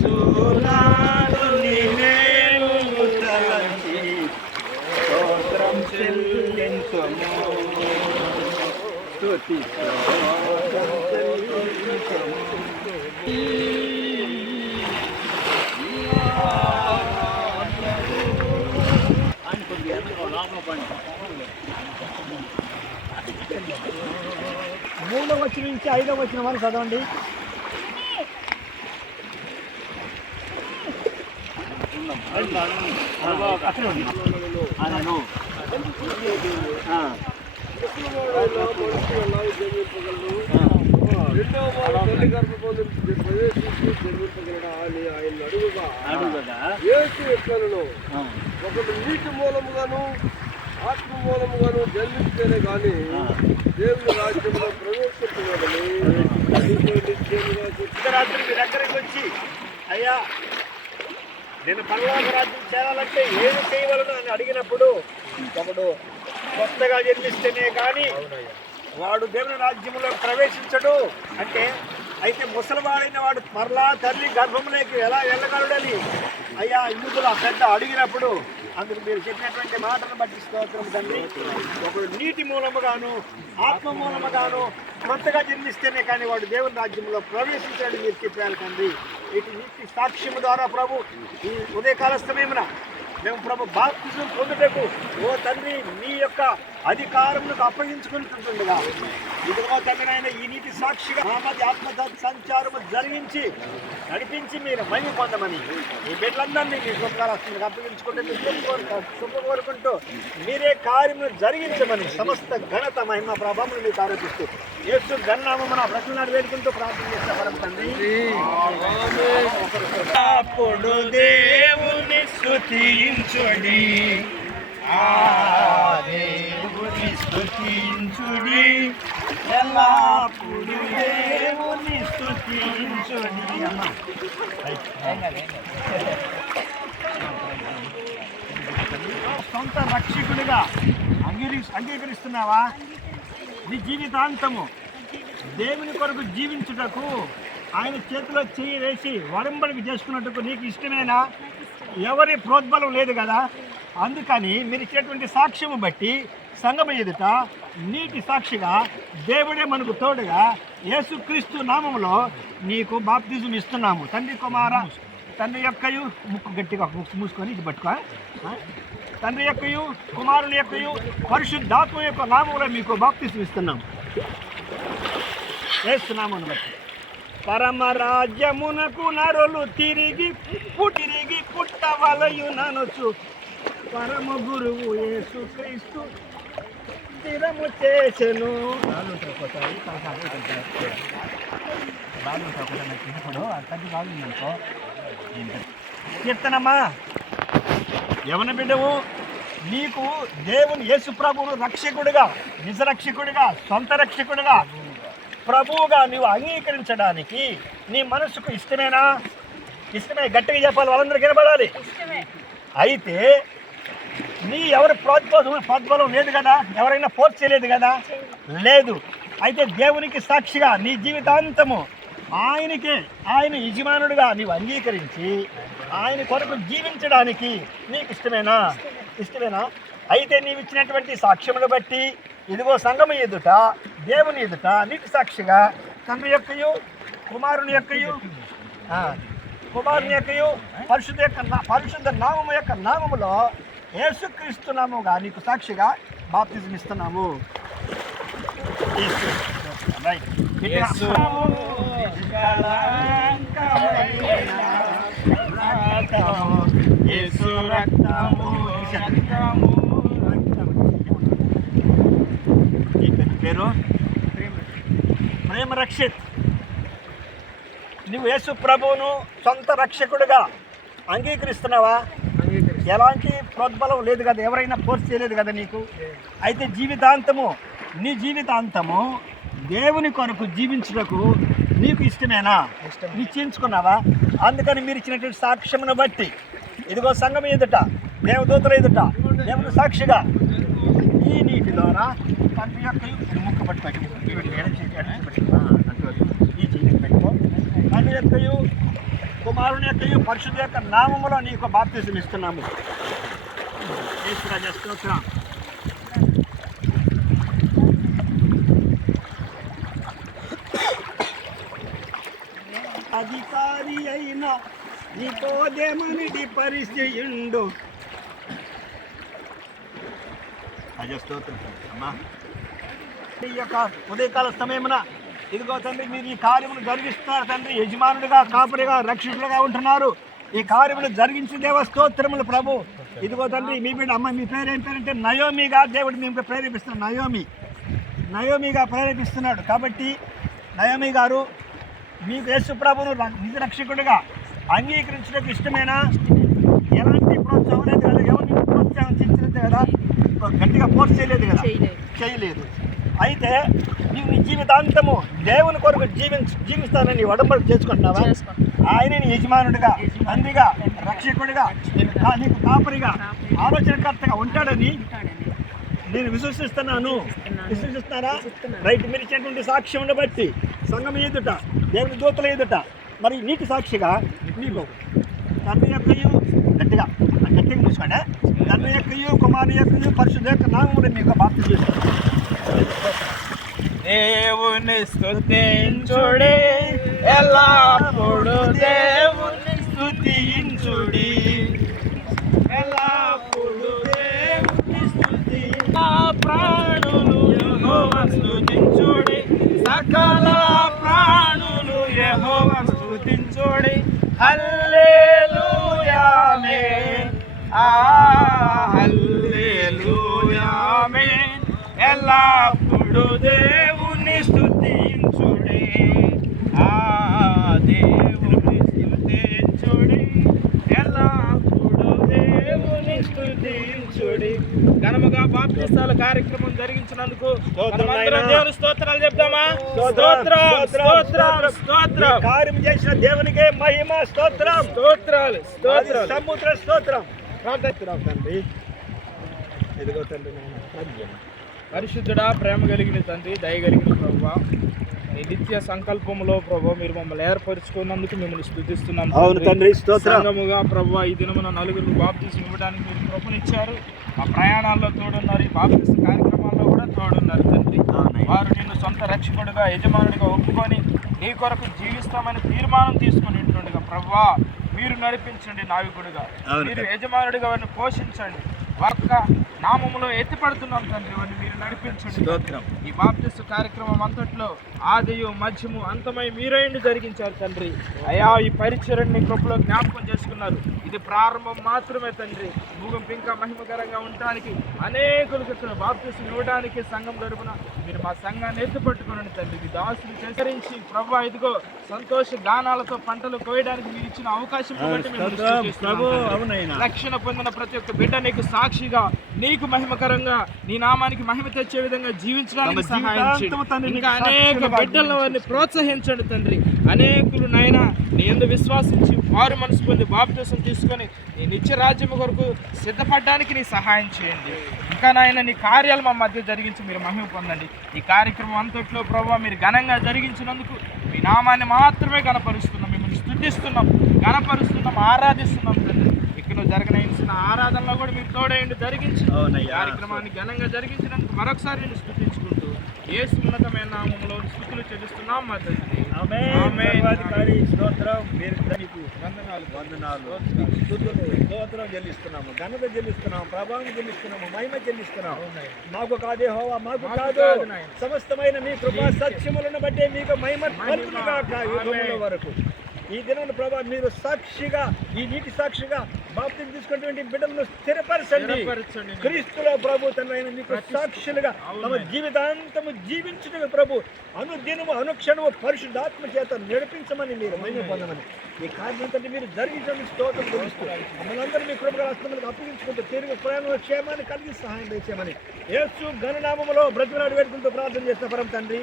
సునాదుని మేలు తలచి స్తోత్రం చెల్లించుము స్తుతి స్తోత్రం చెల్లించుము మూడవ వచ్చిన నుంచి ఐదవ వచ్చిన వరకు చదవండి. ఒకటి నీటి మూలముగాను ఆత్మ మూలముగాను జన్మిస్తేనే కానీ దేవుని రాజ్యంలో ప్రవేశించలేదని రాత్రి మీ దగ్గరికి వచ్చి, అయ్యా నేను పరలోక రాజ్యం చేరాలంటే ఏమి చేయవలను అని అడిగినప్పుడు ఒకడు కొత్తగా జన్మిస్తేనే కానీ వాడు దేవుని రాజ్యంలో ప్రవేశించడు అంటే, అయితే ముసలివాడైన వాడు మరలా తల్లి గర్భంలోకి ఎలా వెళ్ళగలడని అయ్యా యూదులు ఆ పెద్ద అడిగినప్పుడు అందుకు మీరు చెప్పినటువంటి మాటను బట్టి స్తోత్రం తండ్రి. ఒకడు నీటి మూలముగాను ఆత్మ మూలముగాను కొత్తగా జన్మిస్తేనే కానీ వాడు దేవుని రాజ్యంలో ప్రవేశించాడు మీరు చెప్పారు తండ్రి. వీటి నీటి సాక్ష్యము ద్వారా ప్రభు ఈ ఉదయకాల సమయమున మేము ప్రభు బాప్తిజం పొందుటకు ఓ తండ్రి నీ యొక్క అధికారములకు అప్పగించుకుంటుండగా ఇదిగో తండ్రి ఆయన ఈ నీటి సాక్షిగా మా మధ్య ఆత్మ సంచారము జరిగించి నడిపించి మీరు మహిమ పొందమని ఈ బిడ్డలందరినీ మీ శుభకాలస్తులకు అప్పగించుకుంటే శుభ కోరుకుంటూ మీరే కార్యమును జరిగించమని సమస్త ఘనత మహిమ ప్రభావం మీకు ఆరోపిస్తూ యేసు గణనామమున ప్రతినాడు వేడుకుంటూ ప్రార్థన చేస్తా తండ్రి. అప్పుడు దేవుని స్తుతించుడి, ఆ దేవుని స్తుతించుడి, ఎల్లప్పుడు దేవుని స్తుతించుడి. సొంత రక్షకుడిగా అంగీకరిస్తున్నావా? నీ జీవితాంతము దేవుని కొరకు జీవించుటకు ఆయన చేతిలో చేయి వేసి వరంబడికి చేసుకున్నట్టుకు నీకు ఇష్టమేనా? ఎవరి ప్రోద్బలం లేదు కదా. అందుకని మీరు ఇచ్చేటువంటి సాక్ష్యము బట్టి సంగమ ఎదుట నీటి సాక్షిగా దేవుడే మనకు తోడుగా యేసుక్రీస్తు నామములో నీకు బాప్తిజం ఇస్తున్నాము. తండ్రి కుమార తండ్రి యొక్కయు ముక్కు గట్టిగా ముక్కు మూసుకొని ఇది పట్టుకో. తండ్రి యొక్కయు కుమారుని యొక్కయు పరిశుద్ధాత్మ యొక్క నామంలో మీకు బాప్తిజం ఇస్తున్నాము. వేస్తున్నామని బట్టి పరమరాజ్యమునకు నరులు తిరిగి పుట్టవలయుననుచు పరమ గురువు యేసుక్రీస్తు స్థిరము చేసెను. కీర్తనమ్మా యవన బిడ్డవు, నీకు దేవుని యేసు ప్రభువును రక్షకుడిగా నిజరక్షకుడిగా సొంత రక్షకుడిగా ప్రభువుగా నీవు అంగీకరించడానికి నీ మనసుకు ఇష్టమేనా? ఇష్టమే. గట్టిగా చెప్పాలి, వాళ్ళందరికీ వినబడాలి. అయితే నీ ఎవరి ప్రోద్బలం లేదు కదా, ఎవరైనా ఫోర్స్ చేయలేదు కదా, లేదు. అయితే దేవునికి సాక్షిగా నీ జీవితాంతము ఆయనకే ఆయన యజమానుడిగా నీవు అంగీకరించి ఆయన కొరకు జీవించడానికి నీకు ఇష్టమేనా? ఇష్టమేనా? అయితే నీవు ఇచ్చినటువంటి సాక్ష్యమును బట్టి ఇదిగో సంఘము ఎదుట దేవుని ఎదుట నీకు సాక్షిగా తండ్రి యొక్కయు కుమారుని యొక్కయు పరిశుద్ధ నామము యొక్క నామములో యేసుక్రీస్తు నామముగా నీకు సాక్షిగా బాప్తిజం ఇస్తున్నాము. పేరు ప్రేమ రక్షిత్. నువ్వు యేసు ప్రభువును సొంత రక్షకుడిగా అంగీకరిస్తున్నావా? ఎలాంటి ప్రోద్బలం లేదు కదా, ఎవరైనా ఫోర్స్ చేయలేదు కదా నీకు. అయితే నీ జీవితాంతము దేవుని కొరకు జీవించుటకు నీకు ఇష్టమేనా? నిశ్చయించుకున్నావా? అందుకని మీరు ఇచ్చినటువంటి సాక్ష్యమును బట్టి ఇదిగో సంఘం ఎదుట దేవదూతల ఎదుట దేవుని సాక్షిగా ఈ నీటి ద్వారా తండ్రి యొక్క ముక్క పట్టుకోండి, ఈ చేతికి పెట్టుకో, తండ్రి యొక్కయు కుమారుని యొక్క పరిశుద్ధ యొక్క నామములో నీకు బాప్తిసం ఇస్తున్నాము. యేసు రాజా స్తోత్రం. అధికారి అయిన నికోదేమునిది పరిచయుండు. రాజా స్తోత్రం. అమ్మా ఈ యొక్క ఉదయకాల సమయమున ఇదిగో తండ్రి మీరు ఈ కార్యమును జరిగిస్తున్నారు తండ్రి. యజమానుడిగా, కాపరిగా, రక్షకులుగా ఉంటున్నారు. ఈ కార్యములు జరిగించిన దేవ స్తోత్రములు ప్రభు. ఇదిగో తండ్రి మీ బిడ్డ అమ్మ, మీ పేరు ఏం పేరంటే నయోమిగా దేవుడు మేము ప్రేరేపిస్తున్నాడు. నయోమిగా ప్రేరేపిస్తున్నాడు. కాబట్టి నయోమి గారు మీకు యేసు ప్రభువును నిజ రక్షకుడిగా అంగీకరించడానికి ఇష్టమేనా? ఎలాంటి ప్రోత్సాహం లేదు కదా, ఎవరిని ప్రోత్సాహం చేసినట్టు కదా, గట్టిగా ఫోర్స్ చేయలేదు. అయితే నీవు నీ జీవితాంతము దేవుని కొరకు జీవిస్తానని ఒడంబడి చేసుకుంటున్నావా? ఆయనని యజమానుడిగా, తండ్రిగా, రక్షకుడిగా, నీకు కాపరిగా, ఆలోచనకర్తగా ఉంటాడని నేను విశ్వసిస్తున్నారా? రైట్. మీరు ఇచ్చేటువంటి సాక్ష్యం బట్టి సంఘం ఎదుట, దేవుని దూతల ఎదుట, మరి నీటి సాక్షిగా మీకు తండ్రి యొక్కయు గట్టిగా మూసుకోండి. తండ్రి యొక్కయు, కుమారుని యొక్కయు, పరిశుద్ధ యొక్క నామములు మీకు బాప్తిసం చేస్తారు. దేవుని స్తుతించుడి, ఎల్లప్పుడు దేవుని స్తుతించుడి, ఎల్లప్పుడు దేవుని స్తుతించుడి. ప్రాణులు యెహోవా స్తుతించుడి, సకల ప్రాణులు యెహోవా స్తుతించుడి. హల్లెలూయా ఆమేన్, హల్లెలూయా ఆమేన్. ఎల్లప్పుడు దేవుని స్తుతించుడి, దేవుని స్తుతించుడి, ఎల్లప్పుడు దేవుని స్తుతించుడి. ఘనముగా బాప్తిస్తాల కార్యక్రమం జరిగించినందుకు దేవుని స్తోత్రాలు చెప్తామా? స్తోత్రం. కార్యం చేసిన దేవునికే మహిమ. స్తోత్రం. సముద్ర స్తోత్రం. తండ్రి ఎదుగో తండ్రి, పరిశుద్ధుడా, ప్రేమ కలిగిన తండ్రి, దయ కలిగిన ప్రభువా, నీ నిత్య సంకల్పంలో ప్రభు మీరు మమ్మల్ని ఏర్పరచుకున్నందుకు మిమ్మల్ని స్తుతిస్తున్నాం. అవును తండ్రి, స్తోత్రం. సంఘముగా ప్రభు ఈ దినమున నలుగురు బాప్తిసం ఇవ్వడానికి మీరు కృపనిచ్చారు. ఆ ప్రయాణాల్లో తోడున్నారు, ఈ బాప్తిసం కార్యక్రమాల్లో కూడా తోడున్నారు తండ్రి. వారు నిన్ను సొంత రక్షకుడిగా, యజమానుడిగా ఒప్పుకొని నీ కొరకు జీవిస్తామని తీర్మానం తీసుకుని ఉంటుండగా ప్రభువా మీరు నడిపించండి. నావికుడిగా మీరు యజమానుడిగా వారిని పోషించండి. ఒక్క నామములో ఎత్తిపడుతున్నాం తండ్రి, వారిని మీరు నడిపించండి. ఈ బాప్తిస్మ కార్యక్రమం అంతట్లో ఆదియు మధ్యము అంతమై మీరైండి జరిగించారు తండ్రి. అయా ఈ పరిచర్ని కృపలో జ్ఞాపకం చేసుకున్నారు. ఇది ప్రారంభం మాత్రమే తండ్రి. ముగింపు ఇంకా మహిమకరంగా ఉండడానికి, అనేకులకు బాప్తిస్మ ఇవ్వడానికి సంఘం తరపున మీరు మా సంఘాన్ని ఎత్తుపట్టుకుని తండ్రి మీ దాసులు చేకరించి ప్రభు ఇదిగో సంతోష గానాలతో పంటలు కోయడానికి మీరు ఇచ్చిన అవకాశం రక్షణ పొందిన ప్రతి ఒక్క బిడ్డ నీకు సాక్షిగా, నీకు మహిమకరంగా, నీ నామానికి మహిమ తెచ్చే విధంగా జీవించడానికి సహాయించండి. ఇంకా అనేక బిడ్డలను వారిని ప్రోత్సహించండి తండ్రి. అనేకులు నాయన నీ యందు విశ్వాసించి వారు మనసు పొంది బాప్తిసం తీసుకొని నీ నిత్య రాజ్యం కొరకు సిద్ధపడడానికి నీ సహాయం చేయండి. ఇంకా నాయన నీ కార్యాలు మా మధ్య జరిగించి మీరు మహిమ పొందండి. ఈ కార్యక్రమం అంతట్లో ప్రభావ మీరు ఘనంగా జరిగించినందుకు మీ నామాన్ని మాత్రమే గణపరుస్తున్నాం, మిమ్మల్ని స్తుతిస్తున్నాం, గణపరుస్తున్నాం, ఆరాధిస్తున్నాం తండ్రి. ఇక్కడ జరగనైన ఆరాధనలో కూడా మీరు తోడేయండి జరిగించి కార్యక్రమాన్ని ఘనంగా జరిగించినందుకు మరొకసారి నేను స్తుతించుకుంటూ యేసు ఉన్నతమైన నామములో స్తుతులు చెల్లిస్తున్నాం మా తండ్రి. స్తోత్రం చెల్లిస్తున్నాము, ఘనత చెల్లిస్తున్నాము, ప్రభావం చెల్లిస్తున్నాము, మహిమ చెల్లిస్తున్నాము. మాకు కాదే హోవా, మాకు కాదు, సమస్తమైన మీ కృపా సత్యములను బట్టి మీకు మహిమ వరకు ఈ దినం ప్రభా మీరు సాక్షిగా, ఈ నీటి సాక్షిగా బాప్తిసం తీసుకున్నటువంటి బిడ్డలను స్థిరపరచండి. క్రీస్తులో ప్రభు తండ్రి మీకు సాక్షులుగా తమ జీవితాంతము జీవించుటకు ప్రభు అనుదినము అనుక్షణము పరిశుద్ధాత్మ చేత నడిపించమని మీరు మహిమ పొందమని ఈ కార్యం మీరు జరిగించండి. స్తోత్రం తెలుస్తూ మమ్మల్ని అందరూ మీ కృపగా హస్తములకు అప్పగించుకుంటూ తిరిగి ప్రయాణంలో క్షేమాన్ని కలిగి సహాయం చేసేయమని యేసు ఘననామములో బ్రతిమలాడి వేడుకుంటూ ప్రార్థన చేసిన పరమ తండ్రి.